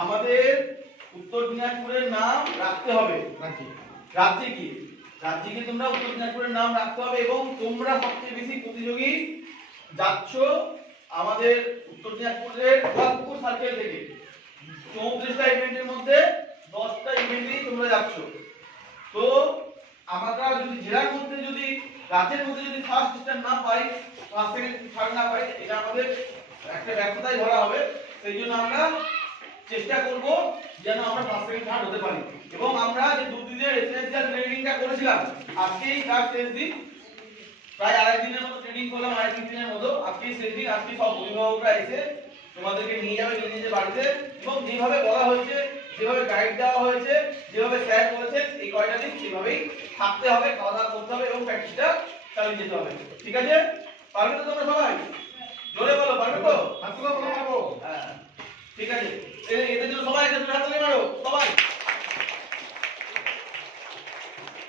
আমাদের উত্তর দিনাজপুরের নাম রাখতে হবে। রাজ্যে কি রাজ্যে তোমরা উত্তর দিনাজপুরের নাম রাখতে হবে এবং তোমরা সবচেয়ে বেশি প্রতিযোগী যাচ্ছ আমাদের উত্তর দিনাজপুরের গোয়ালপুর সার্কেল থেকে। 34টা ইভেন্টের মধ্যে 10টা ইভেন্টেই তোমরা যাচ্ছ। তো আমরা যদি জেলার মধ্যে যদি রাজ্যের মধ্যে যদি ফার্স্ট স্টার না পাই, ফার্স্ট সেকেন্ড থার্ড না পাই, এটা আমাদের একটা ব্যর্থতাই ধরা হবে। সেই জন্য আমরা চেষ্টা করব যেন আমরা ফার্স্ট সেকেন্ড থার্ড হতে পারি। এবং আমরা যে দুদিনের এসেনশিয়াল ট্রেনিংটা করেছিলাম, আজকেই তার শেষ দিন। প্রায় আড়াই দিনের মতো ট্রেনিং করলাম, আড়াই তিন দিনের মতো। আজকেই শেষ দিন। আজকে সব অভিভাবকরা এসে তোমাদেরকে নিয়ে যাবে নিজের বাড়িতে এবং যেভাবে বলা হয়েছে, যেভাবে গাইড দেওয়া হয়েছে, যেভাবে স্যার বলেছেন এই কয়টা দিন সেভাবেই থাকতে হবে, খাওয়া দাওয়া করতে হবে এবং প্র্যাকটিসটা চালিয়ে যেতে হবে। ঠিক আছে? পারবে তো তোমরা সবাই? জোরে বলো, পারবে তো? হাত তুলে বলো পারবো। হ্যাঁ ঠিক আছে। এদের জন্য সবাই একটা হাত তুলে মারো।